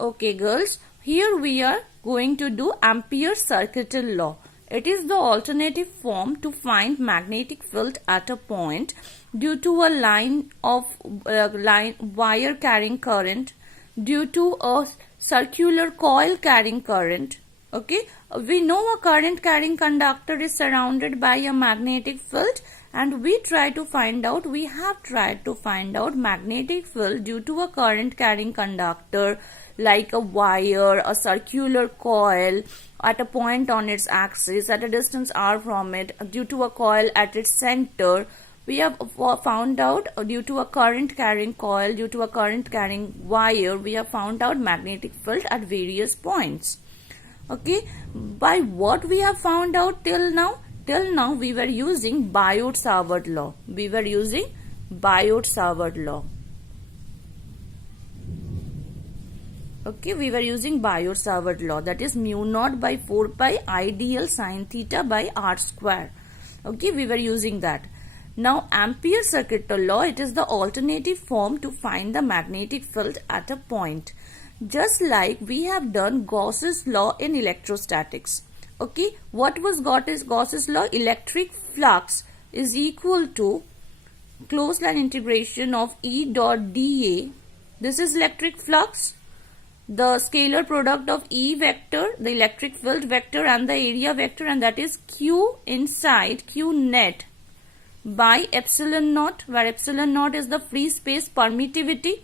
Okay girls, here we are going to do Ampere's circuital law. It is the alternative form to find magnetic field at a point due to a line of wire carrying current, due to a circular coil carrying current. Okay, we know a current carrying conductor is surrounded by a magnetic field, and we have tried to find out magnetic field due to a current carrying conductor like a wire, a circular coil at a point on its axis at a distance r from it, due to a coil at its center. We have found out due to a current carrying coil, due to a current carrying wire, we have found out magnetic field at various points. Okay, by what we have found out till now? Till now we were using Biot-Savart law. Okay, we were using Biot-Savart law, that is mu naught by 4 pi I sine theta by r square. Okay, we were using that. Now Ampere's circuital law, it is the alternative form to find the magnetic field at a point. Just like we have done Gauss's law in electrostatics. Okay, what was Gauss's law? Electric flux is equal to closed line integration of E dot dA. This is electric flux. The scalar product of E vector, the electric field vector and the area vector, and that is Q inside, Q net by epsilon naught, where epsilon naught is the free space permittivity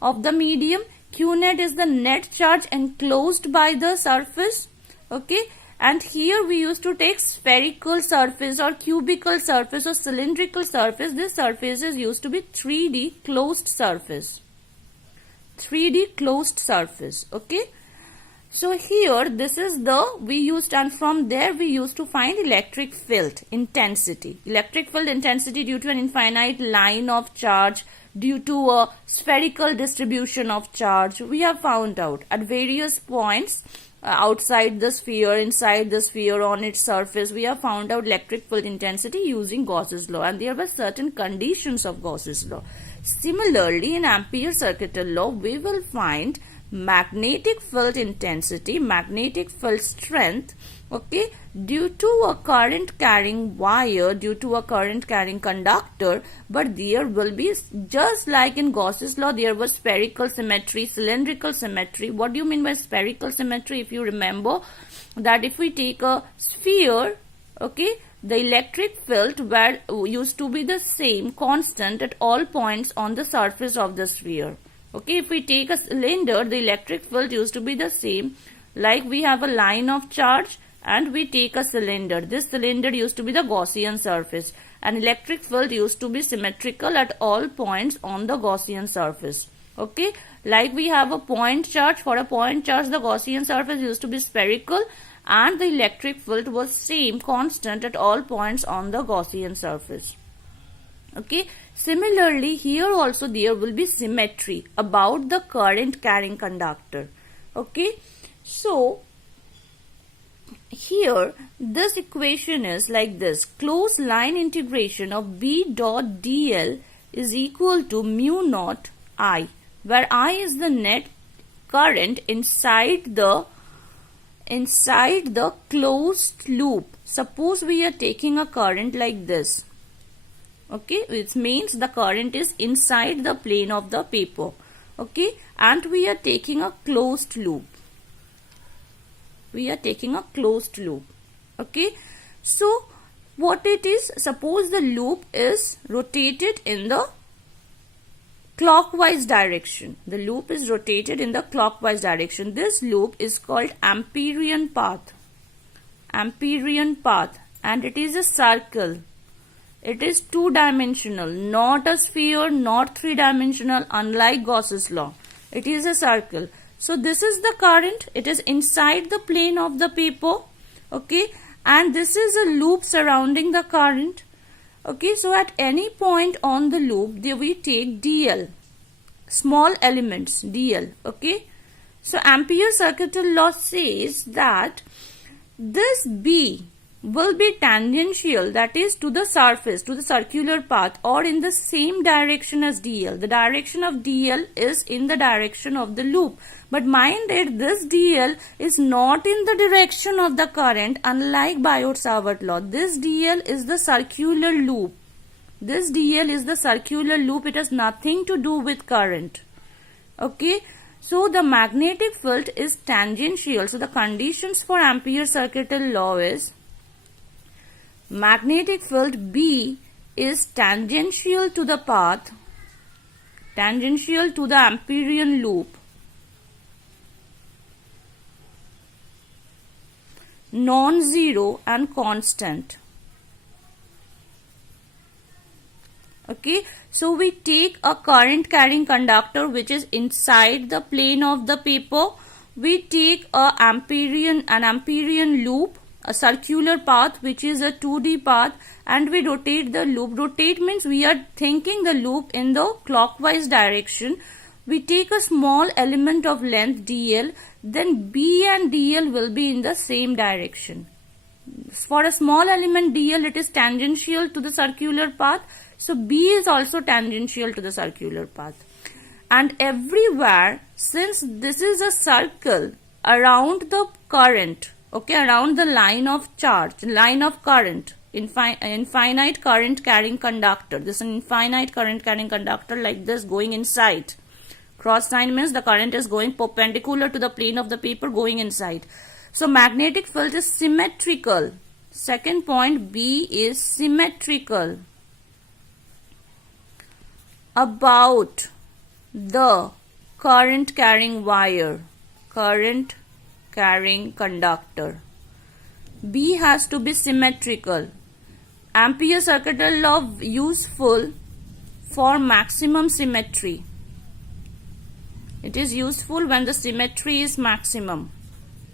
of the medium. Q net is the net charge enclosed by the surface. Okay, and here we used to take spherical surface or cubical surface or cylindrical surface. This surface is used to be 3D closed surface. 3D closed surface. Okay, so here this is we used, and from there we used to find electric field intensity. Electric field intensity due to an infinite line of charge, due to a spherical distribution of charge, we have found out at various points outside the sphere, inside the sphere, on its surface. We have found out electric field intensity using Gauss's law, and there were certain conditions of Gauss's law. Similarly, in Ampere's circuital law, we will find magnetic field intensity, magnetic field strength, okay, due to a current carrying wire, due to a current carrying conductor. But there will be, just like in Gauss's law, there was spherical symmetry, cylindrical symmetry. What do you mean by spherical symmetry? If you remember that if we take a sphere, okay, the electric field used to be the same, constant at all points on the surface of the sphere. Okay, if we take a cylinder, the electric field used to be the same. Like we have a line of charge and we take a cylinder. This cylinder used to be the Gaussian surface, and electric field used to be symmetrical at all points on the Gaussian surface. Okay, like we have a point charge. For a point charge, the Gaussian surface used to be spherical, and the electric field was same, constant at all points on the Gaussian surface. Okay, similarly here also there will be symmetry about the current carrying conductor. Okay, so here this equation is like this: closed line integration of B dot dl is equal to mu naught I, where I is the net current inside the closed loop. Suppose we are taking a current like this. Okay, which means the current is inside the plane of the paper. Okay, and we are taking a closed loop. Okay, so what it is, suppose the loop is rotated in the clockwise direction. The loop is rotated in the clockwise direction. This loop is called Amperian path. And it is a circle. It is two-dimensional, not a sphere, not three-dimensional, unlike Gauss's law. It is a circle. So this is the current. It is inside the plane of the paper. Okay, and this is a loop surrounding the current. Okay, so at any point on the loop, we take dl, small elements, dl. Okay, so Ampere's circuital law says that this B, will be tangential, that is to the surface, to the circular path, or in the same direction as dl. The direction of dl is in the direction of the loop, but mind it, this dl is not in the direction of the current, unlike Biot-Savart law. This dl is the circular loop. This dl is the circular loop. It has nothing to do with current. Okay, so the magnetic field is tangential. So the conditions for Ampere-Circuital law is magnetic field B is tangential to the path, tangential to the Amperian loop, non-zero and constant. Okay, so we take a current carrying conductor which is inside the plane of the paper. We take an Amperian loop, a circular path which is a 2D path, and we rotate the loop. Rotate means we are thinking the loop in the clockwise direction. We take a small element of length dl, then B and dl will be in the same direction. For a small element dl, it is tangential to the circular path. So B is also tangential to the circular path. And everywhere, since this is a circle around the current, okay, around the line of charge, line of current, infinite current carrying conductor. This is an infinite current carrying conductor like this going inside. Cross sign means the current is going perpendicular to the plane of the paper going inside. So magnetic field is symmetrical. Second point, B is symmetrical about the current carrying wire, current carrying conductor. B has to be symmetrical. Ampere-Circuital law useful for maximum symmetry. It is useful when the symmetry is maximum.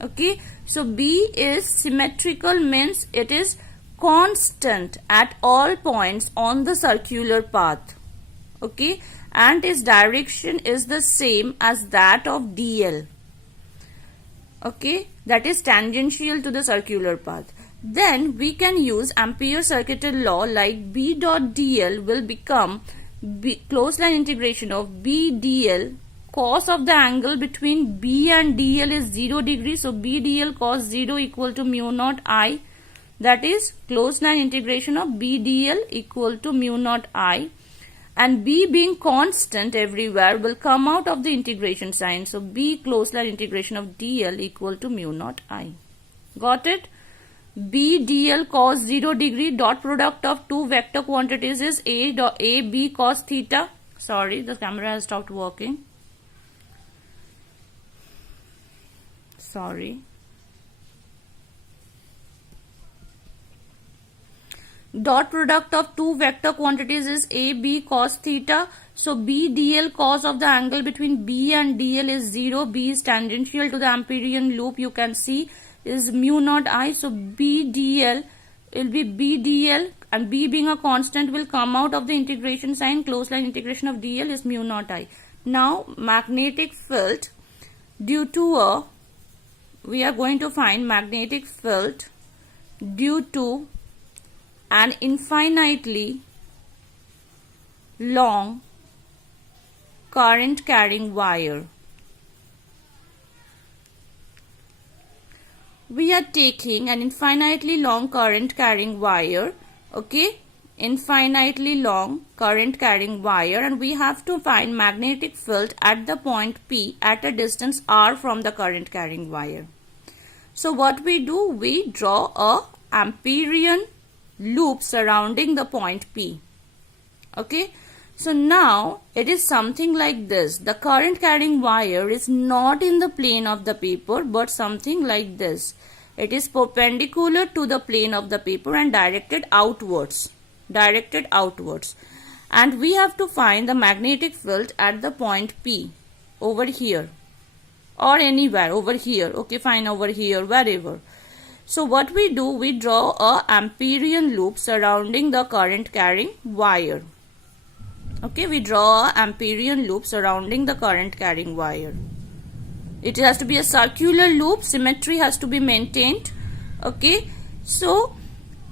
Okay, so B is symmetrical means it is constant at all points on the circular path. Okay, and its direction is the same as that of dl. Okay, that is tangential to the circular path. Then we can use Ampere-Circuital law like B dot dl will become closed line integration of B dl. Cos of the angle between B and dl is 0 degree. So B dl cos 0 equal to mu naught I. That is closed line integration of B dl equal to mu naught I. And B being constant everywhere will come out of the integration sign. So B closed line integration of dl equal to mu naught I. Got it? B dl cos 0 degree, dot product of two vector quantities is A B cos theta. Sorry, the camera has stopped working. Sorry. Dot product of two vector quantities is A B cos theta. So B dl cos of the angle between B and dl is 0. B is tangential to the Amperian loop. You can see is mu naught I. So B dl will be B dl, and B being a constant will come out of the integration sign. Closed line integration of dl is mu naught I. Now magnetic field due to we are going to find magnetic field due to an infinitely long current carrying wire. We are taking an infinitely long current carrying wire, okay, infinitely long current carrying wire, and we have to find magnetic field at the point P at a distance r from the current carrying wire. So what we do, we draw a Amperian loop surrounding the point P. Okay, so now it is something like this. The current carrying wire is not in the plane of the paper but something like this. It is perpendicular to the plane of the paper and directed outwards. And we have to find the magnetic field at the point P over here or anywhere over here. Okay, fine, over here, wherever. So what we do, we draw a Amperian loop surrounding the current carrying wire. Okay, we draw a Amperian loop surrounding the current carrying wire. It has to be a circular loop. Symmetry has to be maintained. Okay, so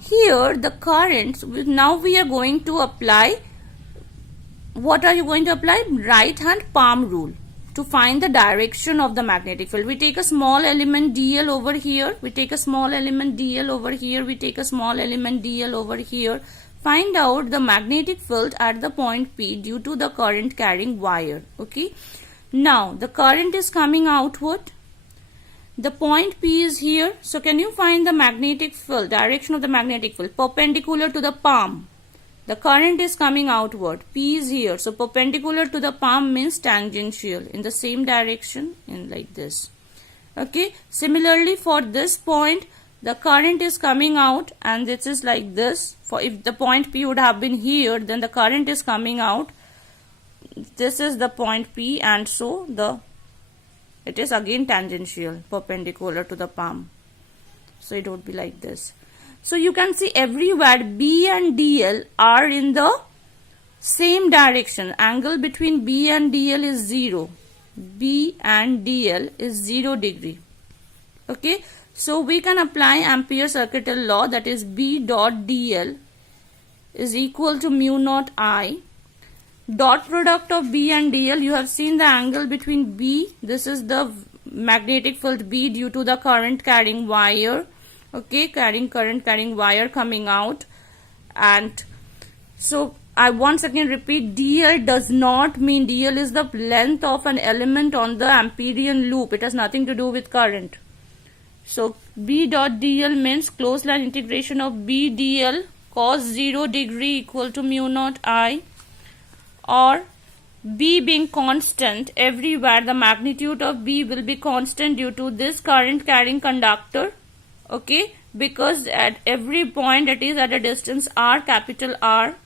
here the current, now we are going to apply, what are you going to apply? Right hand palm rule to find the direction of the magnetic field. We take a small element dl over here, we take a small element dl over here, we take a small element dl over here. Find out the magnetic field at the point P due to the current carrying wire. Okay, now the current is coming outward, the point P is here. So can you find the magnetic field, direction of the magnetic field perpendicular to the palm? The current is coming outward, P is here, so perpendicular to the palm means tangential in the same direction, in like this. Okay, similarly for this point, the current is coming out and this is like this. For if the point P would have been here, then the current is coming out. This is the point P, and so it is again tangential, perpendicular to the palm. So it would be like this. So you can see everywhere B and DL are in the same direction. Angle between B and DL is 0. B and DL is 0 degree. Okay, so we can apply Ampere's circuital law, that is B dot DL is equal to mu naught I. Dot product of B and DL, you have seen the angle between B, this is the magnetic field B due to the current carrying wire. Okay, current carrying wire coming out, and so I once again repeat, DL does not mean, DL is the length of an element on the Amperian loop. It has nothing to do with current. So B dot DL means closed line integration of B DL cos 0 degree equal to mu naught I, or B being constant, everywhere the magnitude of B will be constant due to this current carrying conductor. Okay, because at every point it is at a distance r, capital R.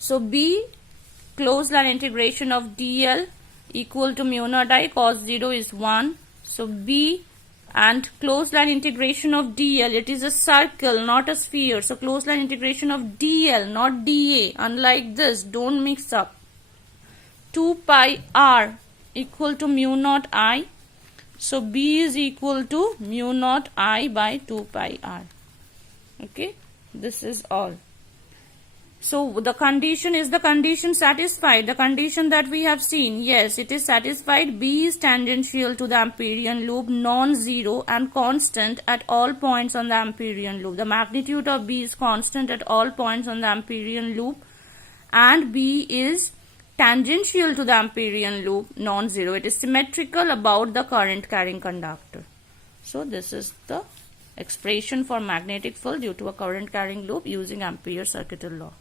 So B closed line integration of DL equal to mu naught I, cos 0 is 1. So B and closed line integration of DL, it is a circle, not a sphere. So closed line integration of DL, not DA, unlike this, don't mix up. 2 pi R equal to mu naught I. So B is equal to mu naught I by 2 pi R. Okay, this is all. So the condition, is the condition satisfied? The condition that we have seen, yes, it is satisfied. B is tangential to the Amperian loop, non-zero and constant at all points on the Amperian loop. The magnitude of B is constant at all points on the Amperian loop, and B is tangential to the Amperian loop, non-zero. It is symmetrical about the current carrying conductor. So this is the expression for magnetic field due to a current carrying loop using Ampere's circuital law.